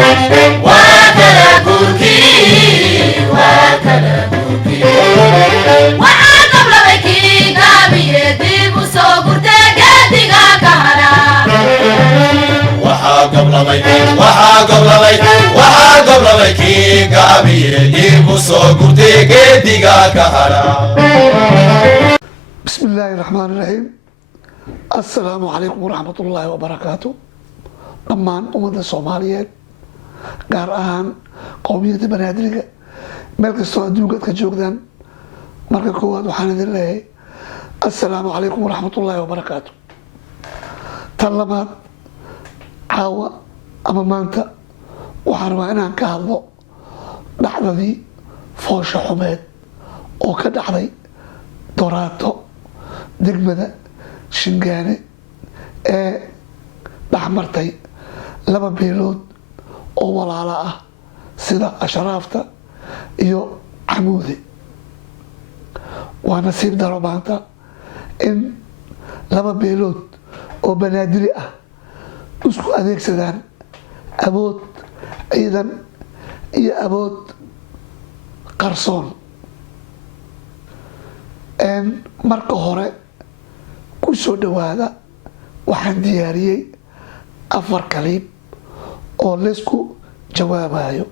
وكلا بوركي وكلا بوركي وعقب لبكي قابي ديب وصوبرت قدقا كهرا وعقب لبكي قابي ديب وصوبرت قدقا كهرا. بسم الله الرحمن الرحيم. السلام عليكم ورحمة الله وبركاته. dhammaan ummadda Soomaaliyeed gaar ahaan qowmiyadda Banaadir meel kastoo adduunka ka joogdaan marka koowaad waxaan idin leeyahay assalaamu calaykum waraxmatullaahi wabarakaatu. tan labaad caawa ama maanta waxaan rabaa inaan ka hadlo dhacdadii foosha xumeed oo ka dhacday Doraato degmada Shingaane ee dhaxmartay laba beelood oo walaalo ah sida Ashraafta iyo Xamuude. waa nasiib daro maanta in laba beelood oo Banaadir ah isku adeegsadaan awood ciidan iyo awood qarsoon. marka hore ku soo dhawaada waxaan diyaariyey 4 kaliib oo leesku jawaabayo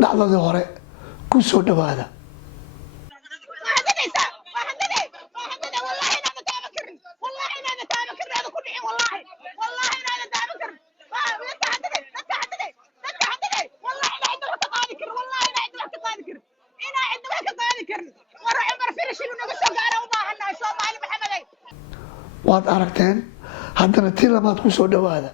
dhacdadii hore ku soo dhawaada. waad aragteen haddana tii labaad ku soo dhawaada.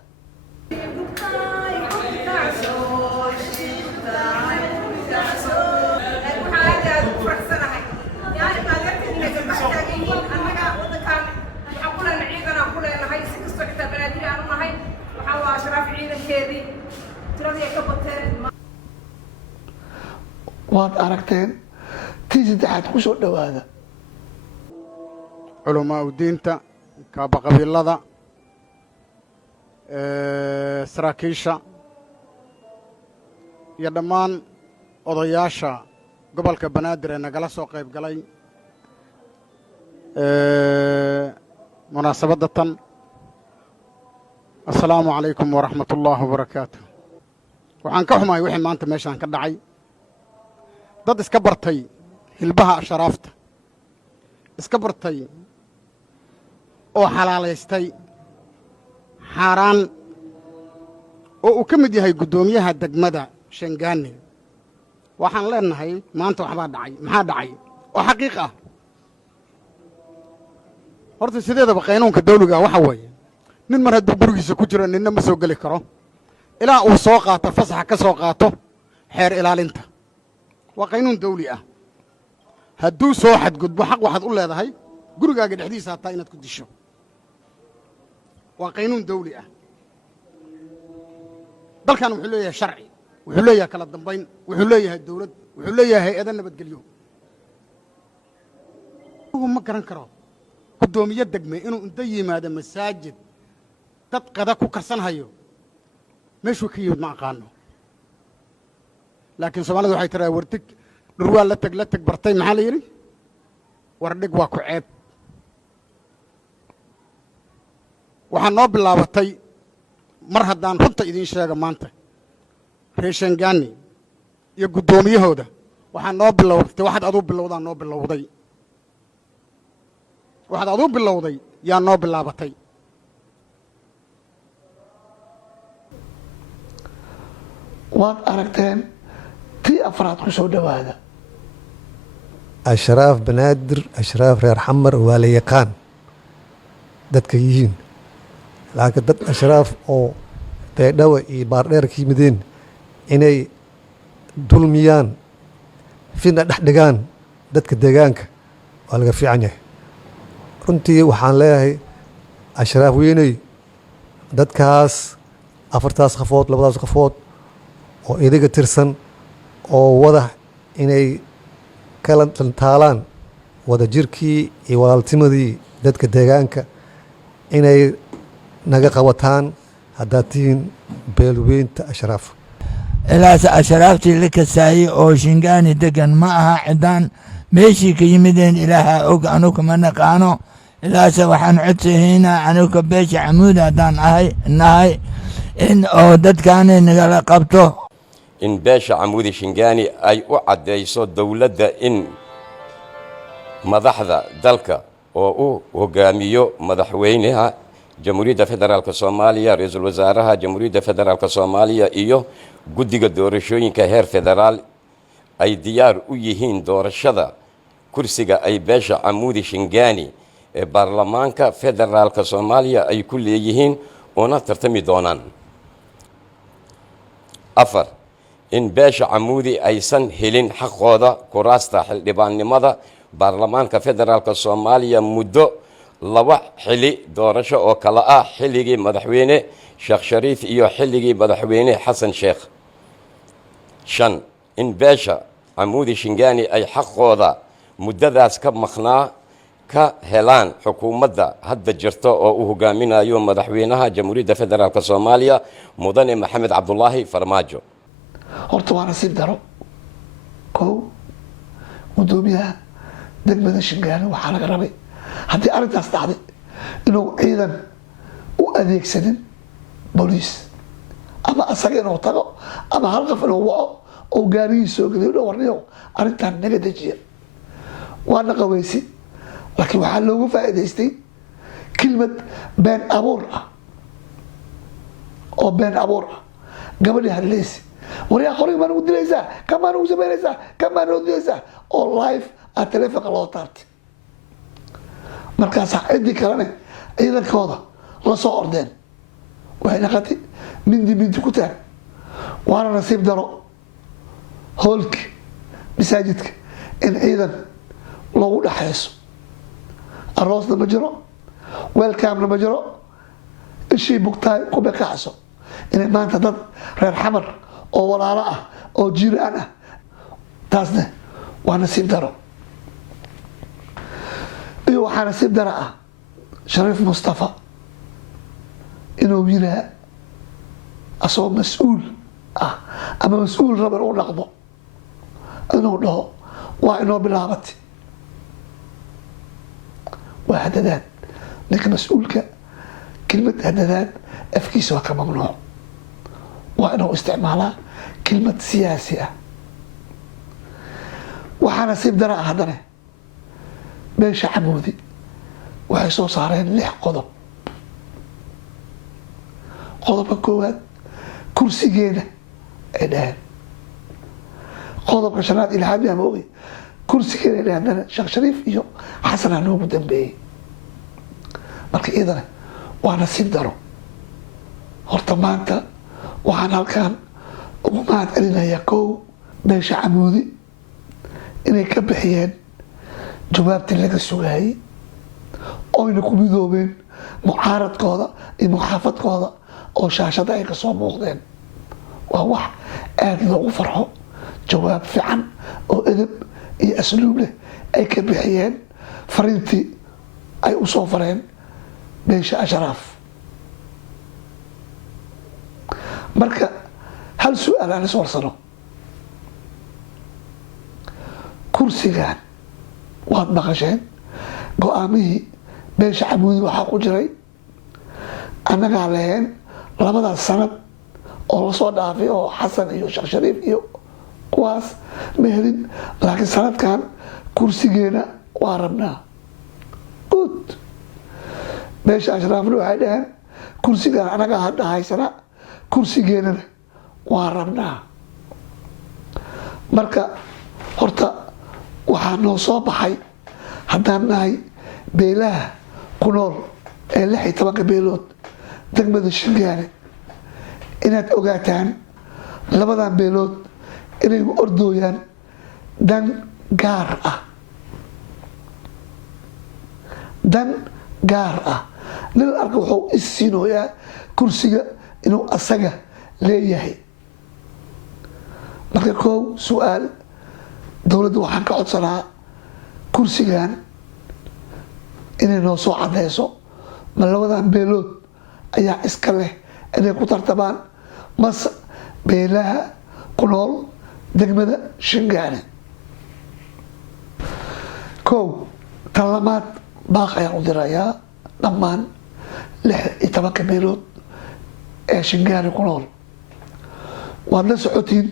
waad aragteen tii saddexaad ku soo dhawaada. علماء الدينتا كابا قبيلة سراكيشا يدمان odayaasha gobolka Banaadir ee nagala soo qayb galay munaasabadatan. assalaamu calaykum waraxmatullaahi wabarakaatuh. waxaan ka xumahay wixii maanta meeshaan ka dhacay dad iska bartay hilbaha Ashraafta iska bartay oo xalaalaystay xaaraan oo uu ka mid yahay guddoomiyaha degmada Shingaane. waxaan leenahay maanta waxbaa dhacay. maxaa dhacay oo xaqiiq ah? horta sideedaba qaynuunka dawliga waxa weeye nin mar hadduu gurigiisa ku jiro ninna ma soo geli karo ilaa uu soo qaato fasaxa ka soo qaato xeer ilaalinta. waa qaynuun dawli ah. hadduu soo xadgudbo xaq waxaad u leedahay gurigaaga dhexdiisa hataa inaad ku disho. waa qaynuun dawli ah. dalkan wuxuu leeyahay sharci, wuxuu leeyahay kala dambayn, wuxuu leeyahay dawlad, wuxuu leeyahay hay'ado nabadgelyo. ma garan karo guddoomiye degme inuu inta yimaado masaajid dad qada ku karsan hayo meeshuu ka yimid ma aqaano. laakiin Soomaalidu waxay tiraa wardig dhurwaa la tag bartay. maxaa la yidhi? wardhig waa ku ceeb. waxaa noo bilaabatay mar haddaan runta idiin sheega maanta reer Shingaane iyo guddoomiyahooda waxaa noo bilowday waxaad aduu bilowdaa noo bilowday. waxaad aduu bilowday yaa noo bilaabatay. waad aragteen tii afraad ku soo dhawaada. ashraaf Banaadir ashraaf reer xamar waa la yaqaan dadka yihiin. laakiin dad ashraaf oo beedhawa iyo baardheer ka yimideen inay dulmiyaan fidna dhex dhigaan dadka deegaanka waa laga fiican yahay. runtii waxaan leeyahay ashraaf weyney dadkaas 4taas qafood 2daas qafood oo idiga tirsan oo wada inay kala taalaan wada jirkii iyo walaaltimadii dadka deegaanka inay naga qabataan haddaad tihiin beelweynta Ashraaf. ilaase ashraaftii la kasaayey oo shingaani degan ma aha cidaan meeshii ka yimideen ilaaha og anuga ma naqaano ilaase waxaan codsahaynaa anuga beesha camuud haddaan nahay in oo dadkaani nagala qabto in beesha camuudi shingaani ay u caddayso dowladda in madaxda dalka oo u hogaamiyo madaxweynaha jamhuuriyadda federaalk soomaaliya ra-iisul wasaaraha jamhuuriyadda federaalk soomaaliya iyo guddiga doorashooyinka heer federaal ay diyaar u yihiin doorashada kursiga ay beesha camuudi shingaani ee baarlamaanka federaalk soomaaliya ay ku leeyihiin una tartami doonaan 4 in beesha camuudi aysan helin xaqooda kuraasta xildhibaannimada baarlamaanka federaalk soomaaliya muddo 2 xili doorasho oo kala ah xilligii madaxweyne sheekh shariif iyo xilligii madaxweyne xasan sheekh 5 in beesha camuudi shingaani ay xaqooda muddadaas ka maqnaa ka helaan xukuumadda hadda jirta oo uu hogaaminayo madaxweynaha jamhuuriyadda federaalk soomaaliya mudane maxamed cabdulaahi farmaajo horta waa nasiib daro kow gudoomiyaha degmada shingaani waxaa laga rabay haddii arrintaas dhacday inuu ciidan u adeegsanin booliis ama asaga inuu tago ama hal qof inuu waco oo gaarigiisa soo geliyo dhawarniyo arrintan naga dejiya waana qaweysi laakiin waxaa loogu faa'iidaystay kelmad been abuur ah oo been abuur ah gabadhii hadleysi waryaa qoriga maa nagu dilaysaa kan maa nagu samaynaysaa kan maa nagu dilaysaa oo live a telefonka loo taartay markaasaa ciddii kalene ciidankooda la soo ordeen waxay naqatay mindi ku taag waana nasiib daro hoolka masaajidka in ciidan loogu dhexayso aroosna ma jiro weelkaamna ma jiro ishii bugtaay ku bekacso inay maanta dad reer xamar oo walaalo ah oo jiiraan ah taasna waa nasiib daro iyo waxaa nasiib daro ah shariif mustafa inuu yiraa asagoo mas-uul ah ama mas-uul raba inuu dhaqmo inuu dhaho waa inoo bilaabatay waa hadadaad ninka mas-uulka kelmad hadadaad afkiisa waa ka mamnuuc waa inuu isticmaalaa kelmad siyaasi ah waxaa nasiib dara ah haddana beesha camuudi waxay soo saareen 6 qodob qodobka koowaad kursigeena ay dhaheen qodobka 5aad ilhaami ama ogi kursigeena ay dhaheen haddana sheekh shariif iyo xasanaa noogu dambeeyey marka iyadana waa nasiib daro horta maanta waxaan halkaan ugu mahad celinayaa kow beesha camuudi inay ka bixiyeen jawaabtii laga sugaayey oyna ku midoobeen mucaaradkooda iyo muxaafadkooda oo shaashada ay kasoo muuqdeen waa wax aada loogu farxo jawaab fiican oo edeb iyo asluub leh ay ka bixiyeen fariintii ay usoo fareen beesha ashraaf marka hal su-aal aan is warsano kursigan waad maqasheen go-aamihii beesha camuudi waxaa ku jiray annagaa leheen 2 sanad oo lasoo dhaafay oo xasan iyo sheekh shariif iyo kuwaas ma helin laakiin sanadkan kursigeena waa rabnaa good beesha ashraafna waxay dhaheen kursigan annagaa hadda haysana kursigeenana waa rabnaa marka horta waxaa noo soo baxay haddaan nahay beelaha ku nool ee 16 beelood degmada shingaani inaad ogaataan 2 beelood inay u ordooyaan dan gaar ah nin arka wuxuu issiinooyaa kursiga inuu asaga leeyahay marka kow su-aal dowladda waxaan ka codsanaa kursigan inay noo soo cadeyso ma 2 beelood ayaa iska leh inay ku tartamaan mase beelaha ku nool degmada shingaane. kow tan lamaad baaq ayaan u dirayaa dhammaan 16 beelood ee shingaane ku nool. waad la socotiin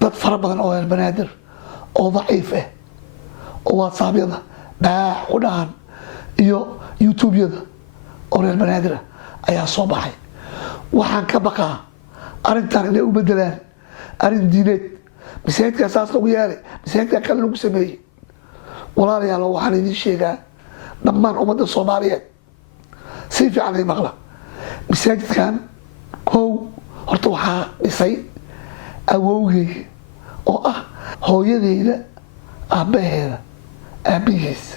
dad fara badan oo reer banaadir oo daciif ah oo whatsappyada baax ku dhahan iyo youtubeyada oo reer banaadir ah ayaa soo baxay. waxaan ka baqaa arrintan inay u bedelaan arrin diineed. masaajidkaa saas lagu yaalay, masaajidkaa kale lagu sameeyey. walaalayaal waxaan idiin sheegaa dhammaan ummadda soomaaliyeed si fiican ay maqla. masaajidkan kow horta waxaa dhisay awowgey oo ah hooyadeyda aabbaheeda aabbihiisa.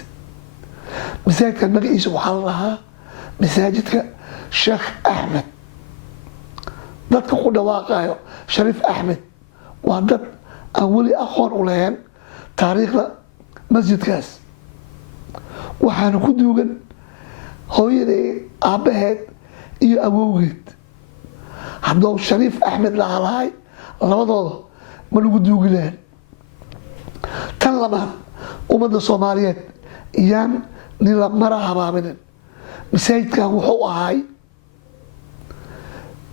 masaajidkan magaciisa waxaa la dhahaa masaajidka sheekh axmed. dadka ku dhawaaqayo shariif axmed waa dad aan weli aqoon u lahayn taariikhda masjidkaas. waxaana ku duugan hooyaday aabbaheed iyo awowgeed. hadduu shariif axmed lahaa lahay labadooda ma lagu duugi lahayn. tan labaad ummadda soomaaliyeed iyaan nila mara habaabinin. masaajidkan wuxuu ahaay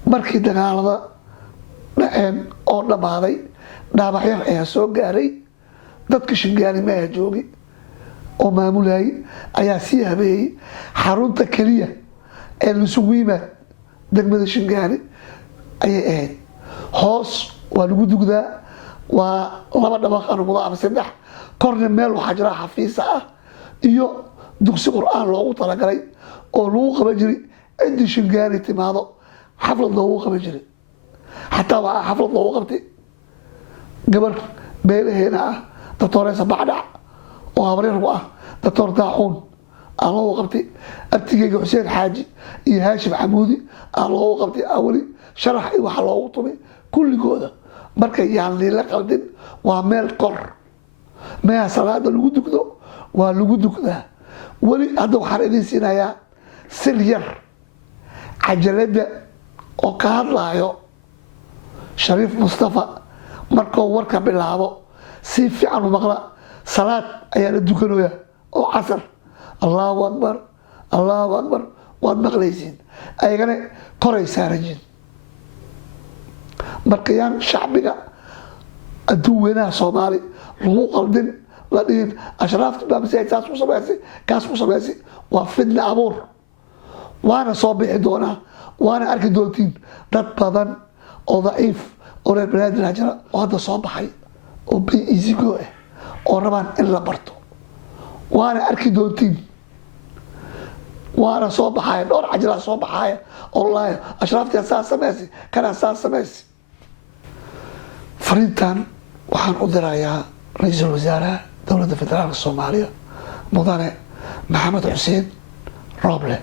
markii dagaalada dhaceen oo dhammaaday dhaabacyar ayaa soo gaaray. dadka shingaani maaha joogi oo maamulayay ayaa sii habeeyey xarunta keliya ee laisugu yimaad degmada shingaani ayay ahayd. hoos waa lagu dugdaa, waa 2 dhabaq anuguda ama 3. korna meel waxaa jira xafiisa ah iyo dugsi qur-aan loogu talagalay oo lagu qaban jiray ciddii shingaani timaado xaflad loogu qaban jiray. xataa waxaa xaflad loogu qabtay gabar beelaheena ah doctoresa bacdhac oo habaryarku ah doctor daaxuun aa loogu qabtay. abtigeyga xuseen xaaji iyo haashim xamuudi aa loogu qabtay. awali sharax iyo waxa loogu tumay kulligooda. marka yaan liila qaldin, waa meel kor. meeha salaada lagu dugdo waa lagu dugdaa. weli hadda waxaan idin siinayaa sir yar. cajalada oo ka hadlaayo shariif mustafa markuu warka bilaabo si fiican u maqla. salaad ayaa la dukanaya oo casar. allahu akbar allahu akbar waad maqlaysiin. ayagana koray saarajiin. markayaan shacbiga adduun weynaha soomaali lagu qaldin la dhihin ashraafta baa masaajid saas ku samaysay kaas ku samaysay. waa fidna abuur. waana soo bixi doonaa, waana arki doontiin dad badan oo daciif oo reer banaadir jira oo hadda soo baxay oo bisigo ah oo rabaan in la barto. waana arki doontiin, waana soo baxaya dhowr cajilaa soo baxaya oo laaya ashraaftii saa samaysi kanaa saa samaysi. fariintan waxaan u dirayaa ra-iisul wasaaraha dowladda federaalka soomaaliya mudane maxamed xuseen rooble.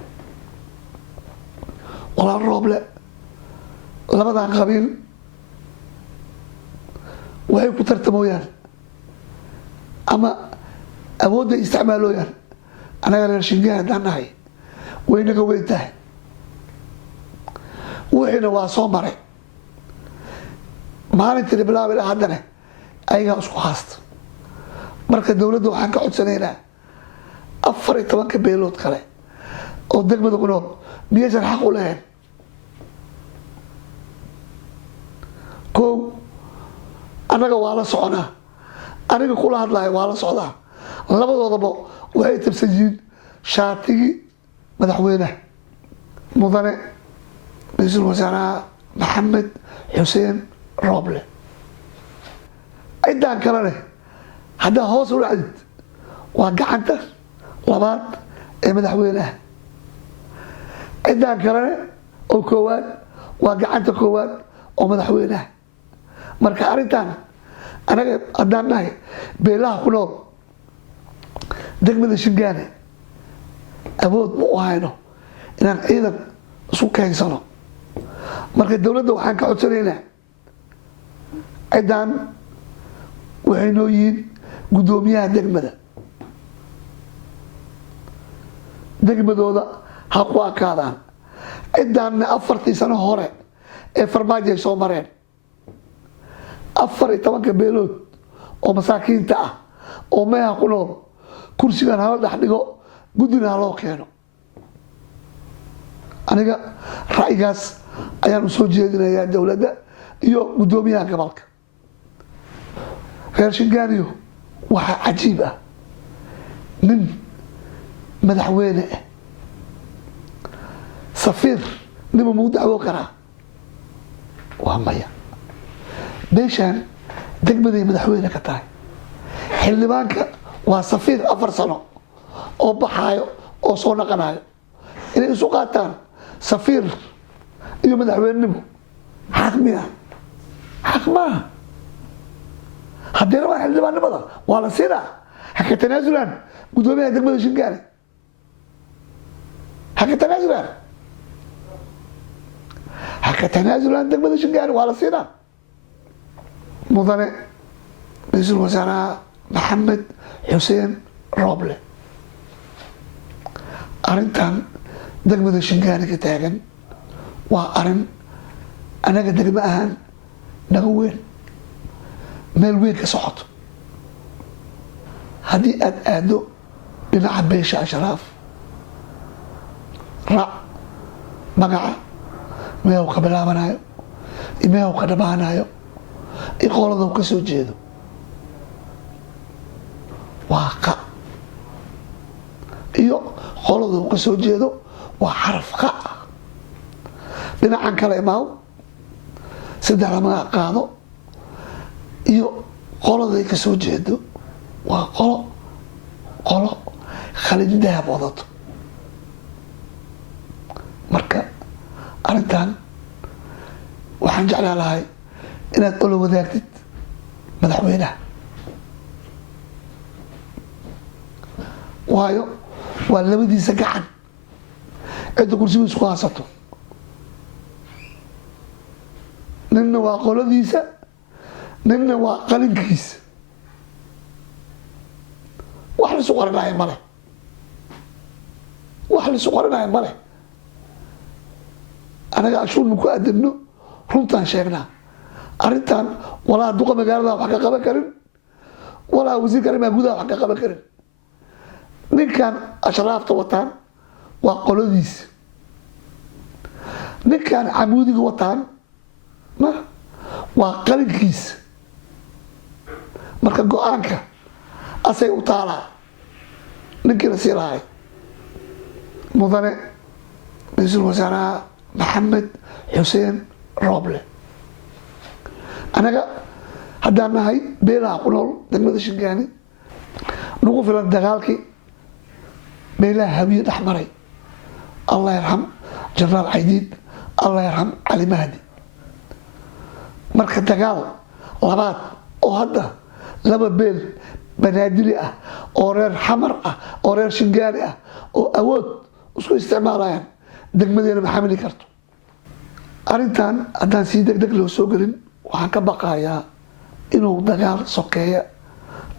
walaal rooble, labadan qabiil waxay ku tartamooyaan ama awoodday isticmaalooyaan. anaga reer shingaan haddaan nahay waynaga weyn tahay. wixiina waa soo maray. maalintii bilaabi la haddana ayagaa isku haasta. marka dowladda waxaan ka codsanaynaa 14 beelood kale oo degmada ku nool miyaysan xaq u lahayn? kow annaga waa la soconaa, aniga kula hadlaya waa la socdaa. labadoodaba waxay tabsan yihiin shaatigii madaxweynaha mudane ra-iisul wasaaraha maxamed xuseen rooble. ciddaan kalene haddaa hoos u dhacdid waa gacanta labaad ee madaxweynaha. ciddaan kalene oo koowaad waa gacanta koowaad oo madaxweynaha. marka arrintan anaga haddaan nahay beelaha ku nool degmada shingaane awood ma u hayno inaan ciidan isku keensano. marka dowladda waxaan ka codsanaynaa ciddaan waxay noo yihiin guddoomiyaha degmadooda ha ku akaadaan. ciddaanna 4 sano hore ee farmaajo ay soo mareen 14 beelood oo masaakiinta ah oo meeha ku nool kursigan hala dhex dhigo guddina ha loo keeno aniga ra'yigaas ayaan usoo jeedinayaa dowladda iyo guddoomiyaha gobolka reer Shingaaniyo waxaa cajiib ah nin madaxweyne ah safiir nima muu dacwo karaa waa maya beeshaan degmaday madaxweyne ka tahay xildhibaanka waa safiir 4 sano oo baxaayo oo soo naqanayo inay isu qaataan safiir iyo madaxweynenimo xaq miya xaq maaha haddii rabaa xildhibaannimada waa la siinaa ha ka tanaasulaan guddoomiyaha degmada Shingaani ha ka tanaasulaan degmada Shingaani waa la siinaa mudane ra-iisul wasaaraha maxamed xuseen rooble arrintan degmada Shingaani ka taagan waa arrin anaga degmo ahaan naga weyn meel weyn ka socoto haddii aad aado dhinaca beesha ashraaf raac magaca meehu ka bilaabanayo iyo meehu ka dhammaanayo iyo qolada uu ka soo jeedo waa qa iyo qolada uu ka soo jeedo waa xaraf qa dhinacan kale imaaw saddexda magac qaado iyo qoladay ka soo jeedo waa qolo khalid dahab wadato marka arrintan waxaan jeclaan lahay inaad ula wadaagtid madaxweynaha waayo waa labadiisa gacan cidda kursigiisu ku haysato ninna waa qoladiisa ninna waa qalinkiisa wax laisu qarinayo male anaga ashuurna ku aadamno runtaan sheegnaa arrintan walaa duqa magaalada wax ka qaban karin walaa wasiirka arrimaha gudaha wax ka qaban karin ninkan ashraafta wataan waa qoladiisa ninkan camuudiga wataan waa qalinkiisa marka go-aanka asay u taalaa ninkii la sii lahay mudane ra-iisul wasaaraha maxamed xuseen rooble anaga haddaan nahay beelaha ku nool degmada Shingaani nagu filan dagaalkii beelaha habiye dhex maray allah yarxam jenaraal caydiid allah yarxam cali mahdi marka dagaal labaad oo hadda laba beel banaadili ah oo reer xamar ah oo reer Shingaani ah oo awood isku isticmaalayaan degmadeena ma xamili karto arrintan haddaan sii degdeg loo soo gelin waxaan ka baqayaa inuu dagaal sokeeya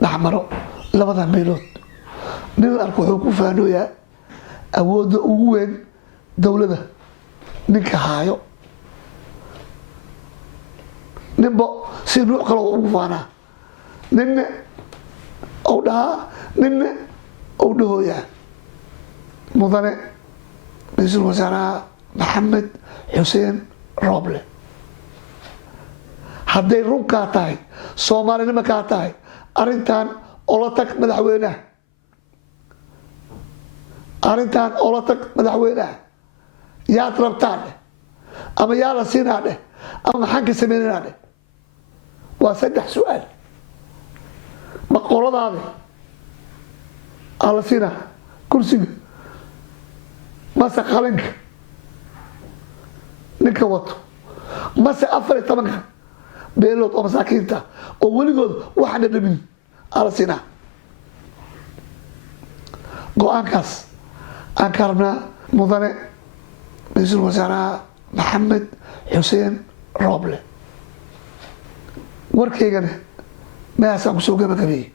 dhex maro labadan beelood nin ark wuxuu ku faanooyaa awoodda ugu weyn dowladda ninka haayo ninba si nuuc kale ugu faanaa ninna ou dhahaa ninna ou dhahooyaa mudane ra-iisul wasaaraha maxamed xuseen rooble hadday run kaa tahay soomaalinimo kaa tahay arrintan ola tag madaxweynaha yaad rabtaa dheh ama yaa la siinaa dheh ama maxaan ka sameynanaa dheh waa 3 su-aal ma qoladaada aa la siinaa kursiga mase qalinka ninka wato mase 14 beelood oo masaakiinta oo weligood waxaana dhamin aa la siinaa go-aankaas aan ka rabnaa mudane ra-iisul wasaaraha maxamed xuseen rooble warkaygana meehaasaan kusoo gabagabeeyey